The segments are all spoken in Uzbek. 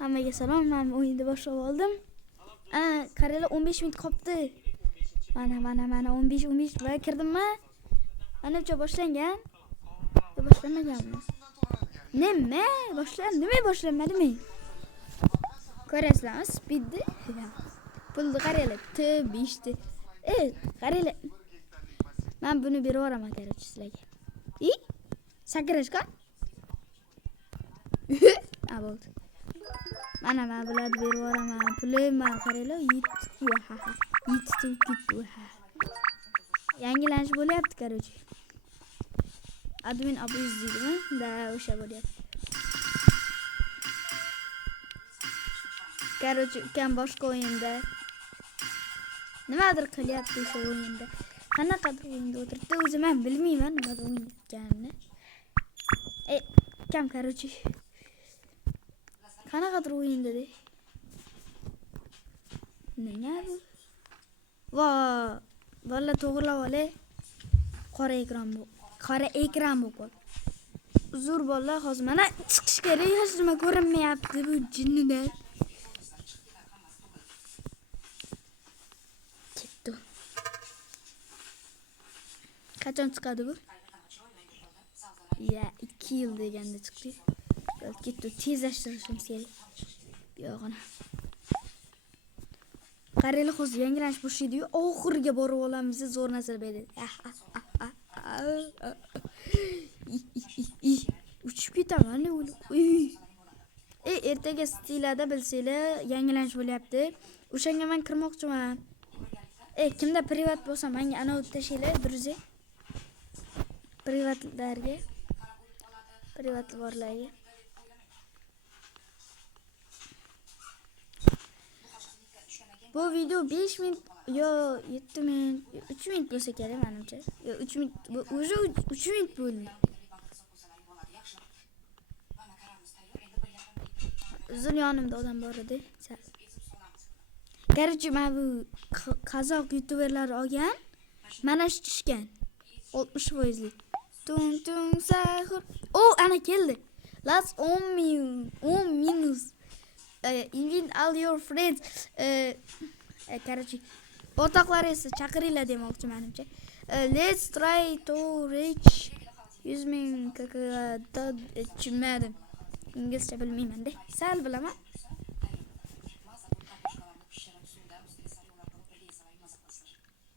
Hammaga salom, men o'yinni boshlab oldim. Qaralar 15 minut qoldi. Mana 15 va kirdimmi? Ancha boshlangan. Boshlanmaganmi? Nima? Nima boshlanmadimi? Ko'rasizlarmi? Speedni. Pulni qaralar, T5 qaralar. Men buni berib yuboraman kerak sizlarga. Sakrashqa? Bo'ldi. Mana men bularni berib yuboraman. Pulim men qaralar, yetib ketdi. Yangilanish bo'lyapti, короче. Admin abuz deydimi? Da, o'sha bo'lyapti. Короче, ukam boshqa o'yinda nimadir qilyapti o'sha o'yinda. Qanaqadir o'yinda o'tiribdi, o'zim ham bilmayman nimadir o'yin ekanini. Ukam короче qanaqadir o'yinda de. Nima bu? Valla to'g'rilab olay. Qora ekran bu. Uzr bolalar, hozir mana chiqish kerak, hech nima ko'rinmayapti bu jinnidan. Ketdi. Qachon chiqadi bu? 2 yil deganda chiqdi. Ketdi, tezlashtirishimiz kerak. Yo'g'ini. Qaralar hozir yangilanish boshlaydi-yu, oxiriga borib olamiz, zo'r narsa beradi. Uchib ketaman o'lib. Ertaga stilada bilsanglar, yangilanish bo'lyapti. O'shanga men kirmoqchiman. Kimda privat bo'lsa, menga ana tashinglar, druzi. Privatlarga. Privat borlarga. Bu video 5 minut yo 7 minut, 3 minut bo'lsa kerak menimcha. Yo 3 minut, o'zi 3 minut bo'ldi. Uzun yonimda odam bor edi. Короче, men bu qozoq youtuberlar olgan, mana shu tushgan. 60%lik. Tung sahur. Ana keldi. Last 10 minus. Invite all your friends. Короче, o'rtoqlaringizni chaqiringlar demoqchi menimcha. Let's try to reach 100,000 tushunmadim. Inglizcha bilmayman-da. Sal bilaman.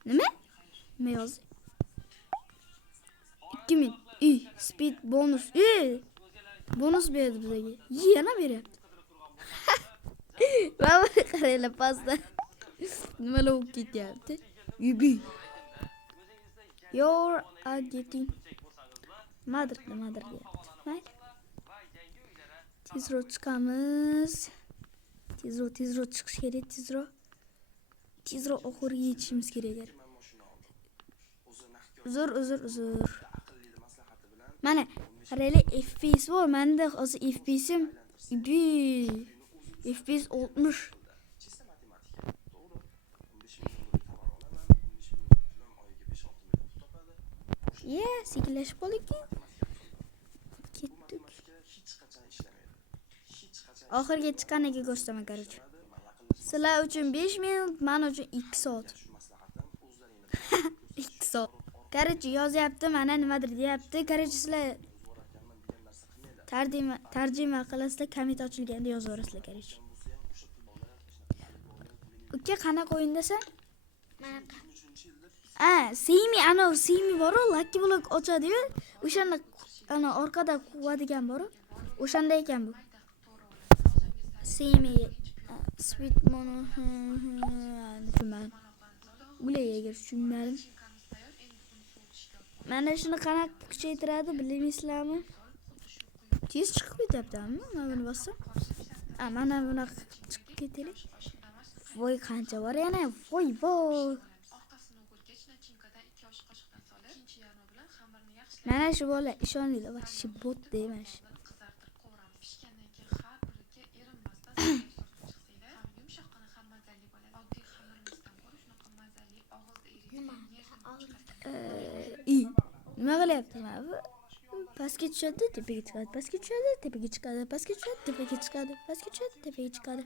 Nima? Nima yoz? 2000. Speed bonus. Bonus berdi bizga. Yana beryapti. Baba qaranglar pastda. Nimalar bo'lib ketyapti? Yubi. You're getting Madrid deyapti. Mayli. Tezroq chiqamiz. Tezroq chiqish kerak, tezroq oxiriga yetishimiz kerak. Uzr. Mana qaranglar, FPS bor. Menda hozir FPS'im FPS 60. Sekinlashib qoldik. Ketdik. Oxirga chiqqaniga ko'rsataman, короче. Sizlar uchun 5 minut, men uchun 2 soat. 2 soat. Короче, yozyapti, mana nimadir deyapti. Короче, sizlar tarjima qilasizlar, komment ochilganda yozaverasizlar, короче. Uka, qanaqa o'yindasan? Manaqa. Simi bor, Lucky Block ochadi-yu, o'shanda orqada quvadigan bor. O'shanda ekan bu. Simi Sweet Mono tushunmadim. Ularga tushunmadim. Mana shuni qanaqa kuchaytiradi bilmaysizlarmi? Tez chiqib ketyaptimi? Mana buni bossam. Mana buni chiqib ketaylik. Voy, qancha bor yana? Voy. Mana shu bola ishoninglar, vashi bot deyman. Nima qilyapti mana bu? pastga tushadi, tepaga chiqadi, pastga tushadi, tepaga chiqadi, pastga tushadi, tepaga chiqadi, pastga tushadi, tepaga chiqadi.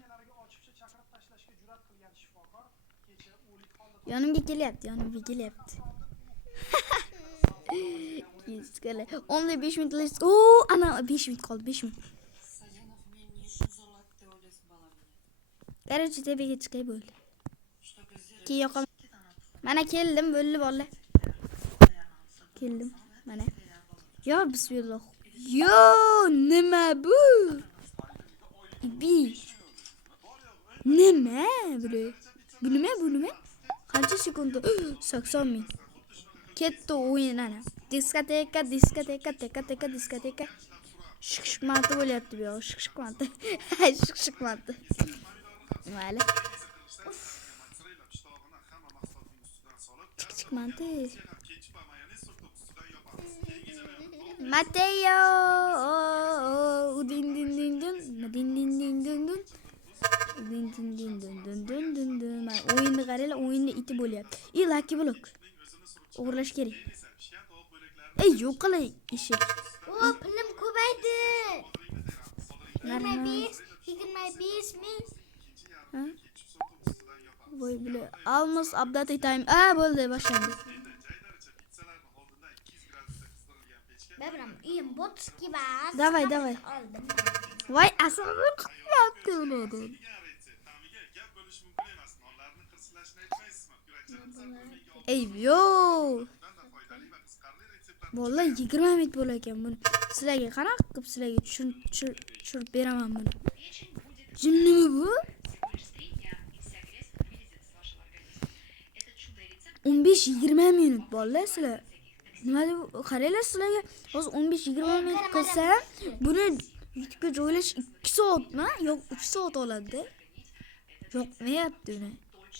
Yonimga kelyapti. Kiskala. Only 5 minut list. Oo, ana 5 minut qoldi, 5 minut. Короче, tepaga chiqay bo'ldi. Keyin yoqam. Mana keldim, bo'ldi bolalar. Keldim, mana. Yo, bismillah. Yo, nima bu? Ibi. Nima bu? Bu nima? Qancha sekund? 80 ming. Ketdi o'yin ana. Diskoteka. Shikshmanti bo'lyapti bu yoq, shikshmanti. Shikshmanti. Mayli. Shikshmanti. Mateo. Din. Mana o'yinni qaranglar, o'yinda iti bo'lyapti. Lucky block. O'g'irlash kerak. Yo'q qilay eshik. Pilim ko'paydi. 25 ming. Ha? Voy bile. Almost update time. Bo'ldi, boshlandi. Babram, uyim botski bas. Davay. Voy, asabim qilmayapti ularni. Yo. Vallahi 20 minut bo'lar ekan buni. Sizlarga qanaqa qilib sizlarga tushirib beraman buni. Jinnimi bu? 15-20 minut bolalar sizlar. Nima deb qaranglar sizlarga hozir 15-20 minut qilsam, buni YouTube'ga joylash 2 soatmi? Yo'q, 3 soat oladi. Yo'qmayapti uni.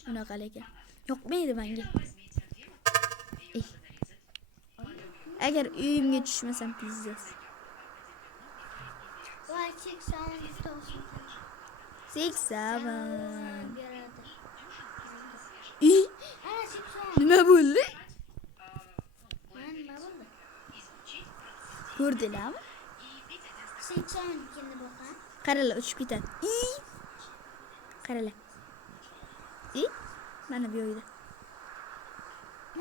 Unaqa ekan. Yo'qmaydi menga. Agar uyimga tushmasam pizzas. Voy, 87. Ana 80. Nima bo'ldi? Nima bo'ldi? Ko'rdilarmi? 80 endi boqam. Qaralar uchib ketadi. Qaralar. Mana bu yo'yda.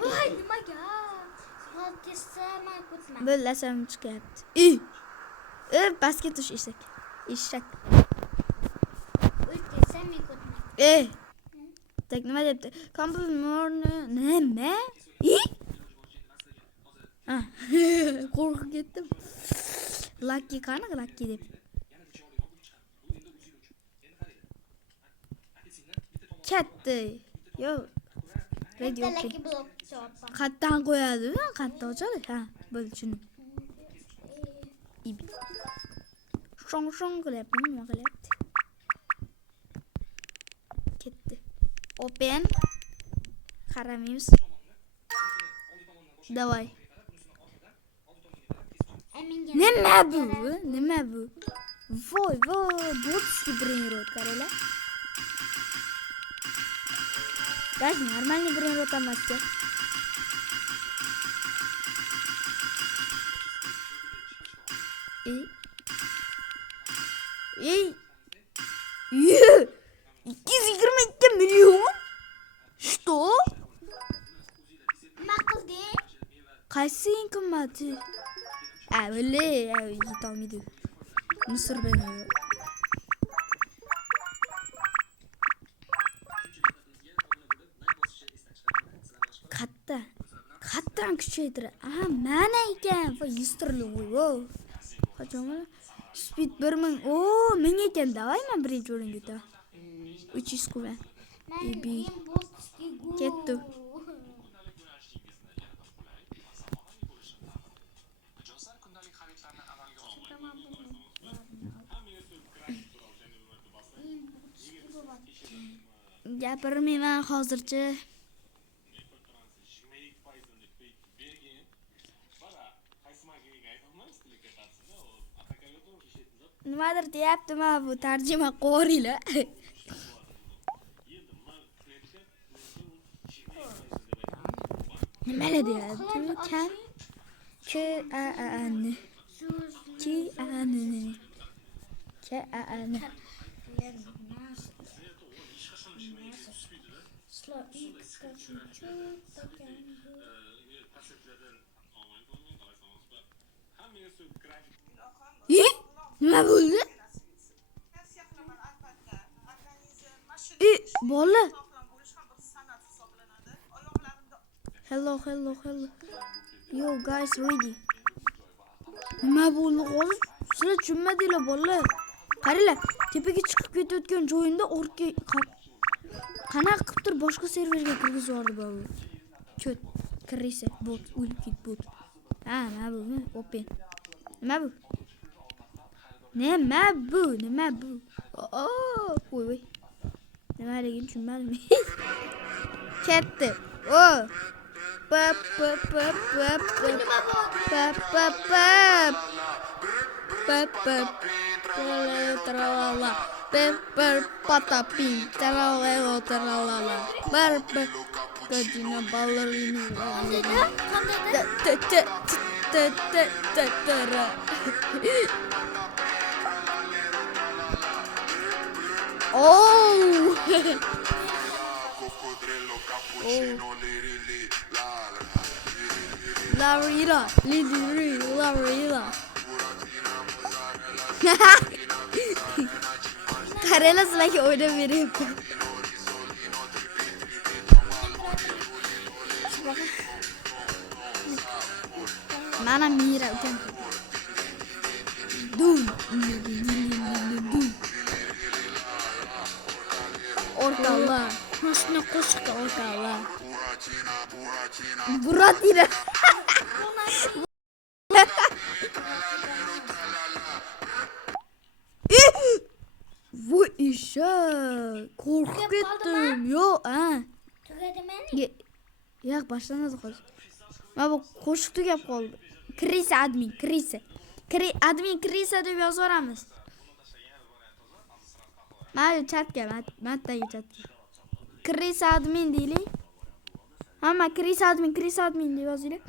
Voy, nimaga? Hozircha ketma. Bo'llasam chiqyapti. Pastga tush eshak. O'tsa men ketma. Tak nima debdi? Komplimorni nima? Qo'rqib ketdim. Lucky qanaqa Lucky deb. Katta. Yo. Radio Lucky block javob. Qatdan qo'yadi, qatdan ochadi. Ha, bo'ldi shuni. Shong qilyapti, nima qilyapti? Ketdi. Open. Qaramaymiz. Davay. Nima bu? Voy, botski brainrot qaranglar. Даже нормальный brainrot emas. Ey. 222 million? Что? Nima qildi? Qaysi eng qimmati? O'le, yetolmaydi. Misr brainrot. Qattan kuchaytiradi. Mana ekan. Va yistirli voy. Qachon? Speed 1000. Ming ekan. Davay men birinchi o'ringa o'taman. 300 kuban. Ketdi. Gapirmayman hozircha. Nimadir deyapti-ma bu tarjima qo'ringlar. Nimalar deyapti? Ki anı. Ki anı. Slå ut skottet Nima bo'ldi? Bola. Hello. Yo guys, ready. Nima bo'ldi hozir? Sizlar tushunmadinglar bolalar. Qaranglar, tepaga chiqib ketayotgan joyimda orqa qanaqa qilib turib boshqa serverga kirgizib yubordi bu. Cho't, kirisa bot, o'lib ket bot. Ha, nima bu? Open. Nima bu? Nima bu? Voy. Nimaligini tushunmadim. Ketdi. Pap. Tralala. Pepper patapim. Tralala. Pepper. Gajina ballerini. Oh. Larila. Karela sizlarga o'ynab beryapti. Mana Mira ukam. Dum. Orqala. Qo'shni qo'shiqqa orqala. Buratina. Bu işe korkup gittim. Yo, Tugadimi? Yo'q, boshlanadi hozir. Mana bu qo'shiq tugab qoldi. Admin Krisa deb yozaveramiz. Mana chatga, matdagi chatga. Krisa admin deylik. Hamma Krisa admin deb yozinglar.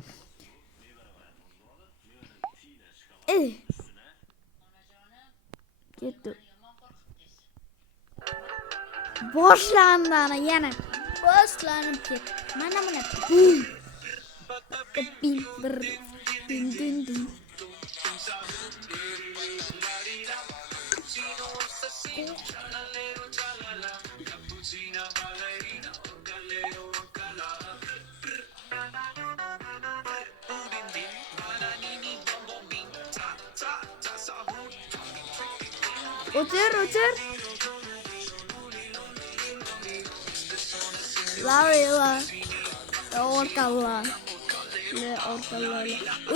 Ketdi. Boshlandi ana yana. Boshlanib ketdi. Mana buni. Bim bir dun. Otur. Larila. Orqala.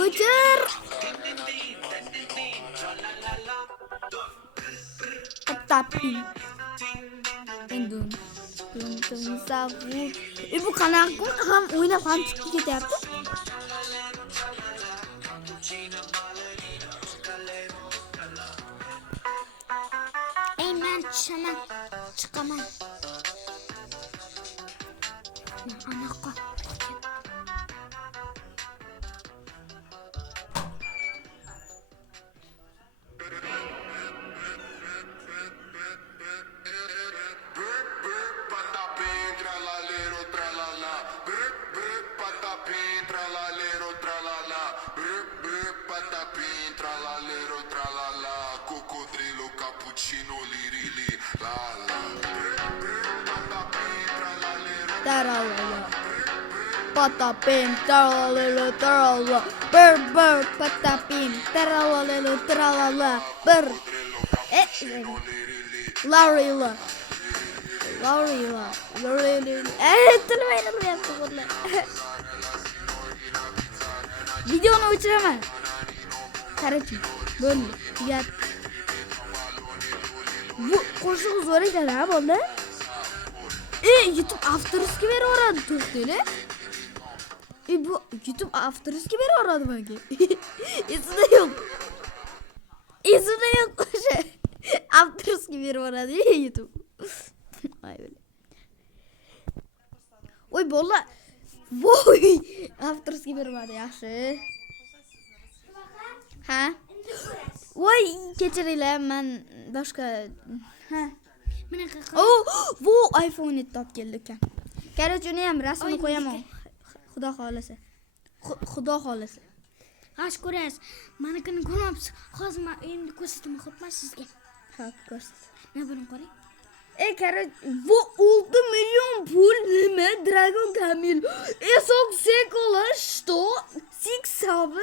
Otur. Tapi. Dun savu. Bu qanaqa ham o'ynab ham chiqib ketyapti. Men chiqaman. Anaqa. Tralala. Patapim, tralala. Bur patapim, tralala. Bur. Larila. Tilmayapti bunlar. Videoni o'chiraman. Qarang. Bo'ldi. Tugat. Bu qo'shiq zo'r ekan, ha, bo'ldi. YouTube Afters'ga beraveradi to'xtayli. Bu YouTube Afters'ga beraveradi menga. Esida yo'q o'sha. Afters'ga beraveradi YouTube. Ay böyle. Oy bolla. Voy. Afters'ga bermadi yaxshi. Ha? Voy, kechiringlar, men boshqa. Ha. Bunaqa qil. Bu iPhone 7 olib keldi ekan. Qarang, uni ham rasmini qo'yaman. Xudo xolasa. Xudo xolasa. G'ash ko'rasiz. Menakini ko'rmabsiz. Hozir men uyimni ko'rsataman, xo'pmi sizga? Xo'p, ko'rsat. Mana buni qarang. Qarang, bu 6 million pul nima? Dragon Camil. Esok sekola, что? 6-7?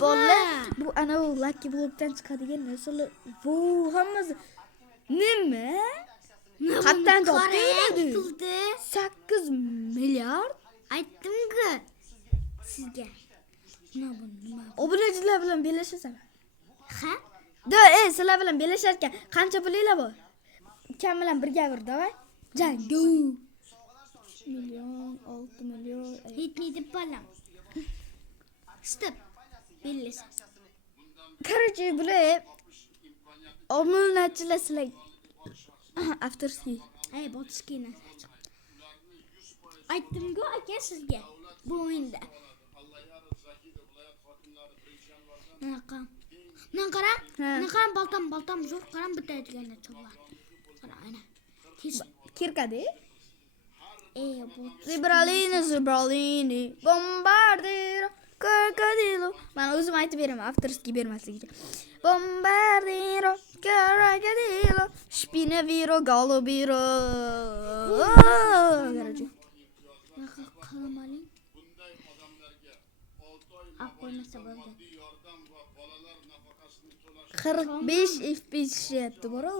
Bolalar, bu ana u Lucky Block'tan chiqadigan narsalar. Bu hammasi nima? Qatdan topiladi. Puldi. 8 milliard. Aytdim-ku sizga. Nima? Obunachilar bilan belashasan. Ha? Sizlar bilan belashar ekan. Qancha pulinglar bor? Ukam bilan birga bir, davay. Jango. 3 million, 6 million. Yetmaydi bolam. Stop. Bellasa. Короче, bular obunachilar sizlar. Afterski. Ay, botskina. Aytdim-ku aka sizga. Bu o'yinda. Mana qarang. Mana qarang, baltam zo'r qarang bitadiganlar cho'g'lar. Qarang, ana. Kirkadi. Bu Zibralini, bombardiro, crocodilo. Men o'zim aytib beraman, afterski bermaslik uchun. Bombardiro, crocodilo, spinaviro, galobiro. Qarang. Naqa qilmaling. Qo'ymasa bo'ldi. 45 FPS yaptı bora.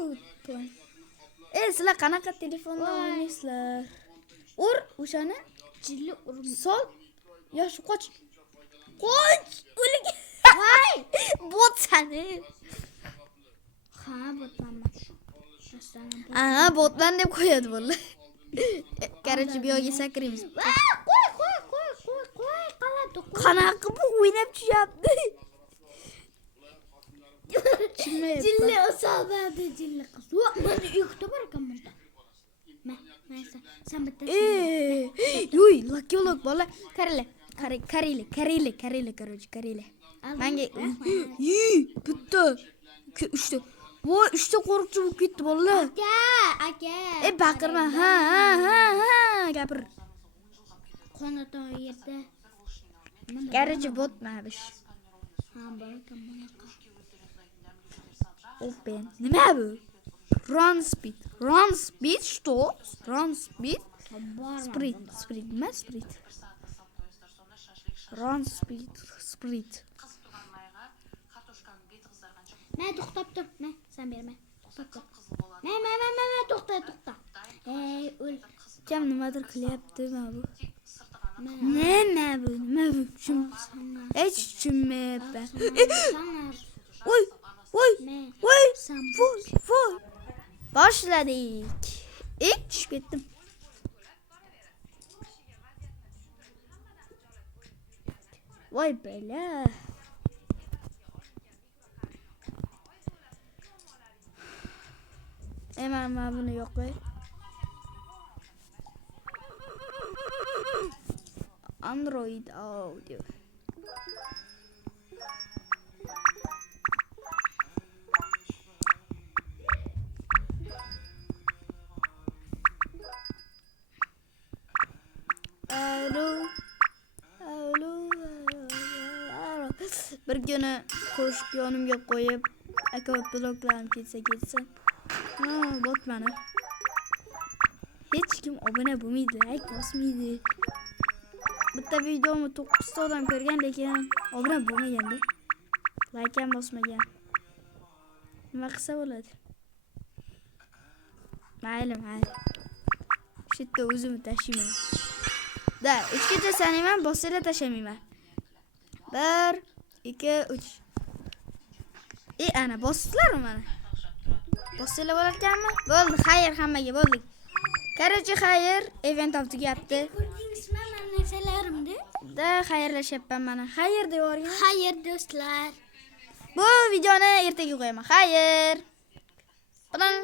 Sizlar qanaqa telefonda o'ynaysizlar? Ur, o'shani Jilli urib. sol. Yosh qoch. Qoch! O'lik. Voy! Bot sani. Ha, botmanman. Botman deb qo'yadi bular. Qarang, bu yoqqa sakraymiz. Qo'y, qaladi. Qanaqa bu o'ynab tushyapti? Jilli usalmadi, jilli qiz. Mana uyqda bor ekan bunda. Maysa, sen bitta. Yo'y, Lucky Block bola. Qaranglar. Qaranglar. Menga bitta, 2, 3 ta. Voy, 3 ta qo'riqchi bo'lib ketdi bolalar. Aka. Baqirma. Ha, gapir. Qonatan yerda. Qarang, botmabish. Ha, bor ekan bunaqa. Open. Nima bu? Run speed. Что? Run speed. Sprint. Nima sprint? Run speed. Men to'xtab tur. Men sen berma. To'xtab tur. Men to'xta. O'l. Kim nimadir qilyapti bu? Nima bu? Hech tushunmayapman. Voy. Boshladik. Tushib ketdim. Voy bela. Men buni yo'q qo'y. Android audio. Bir kuni qo'shiq yonimga qo'yib, akkaunt bloklanib ketsa. Botmani. Hech kim obuna bo'lmaydi, like bosmaydi. Bitta videomni 9 ta odam ko'rgan, lekin obuna bo'lmaganda. Like ham bosmagan. Nima qilsa bo'ladi? Mayli. Shu yerda o'zimni tashlayman. 3 gacha sanayman, bossanglar tashlamayman. 1, 2, 3. Ana bossizlarmi mana? Bossanglar bo'lar ekanmi? Bo'ldi, xayr hammaga bo'ldik. Qarang, xayr, event tugyapti. Ko'rdingizmi men narsalarimni? Xayrlashyapman mana. Xayr deb yuborgan. Xayr do'stlar. Bu videoni ertaga qo'yaman. Xayr. Bilan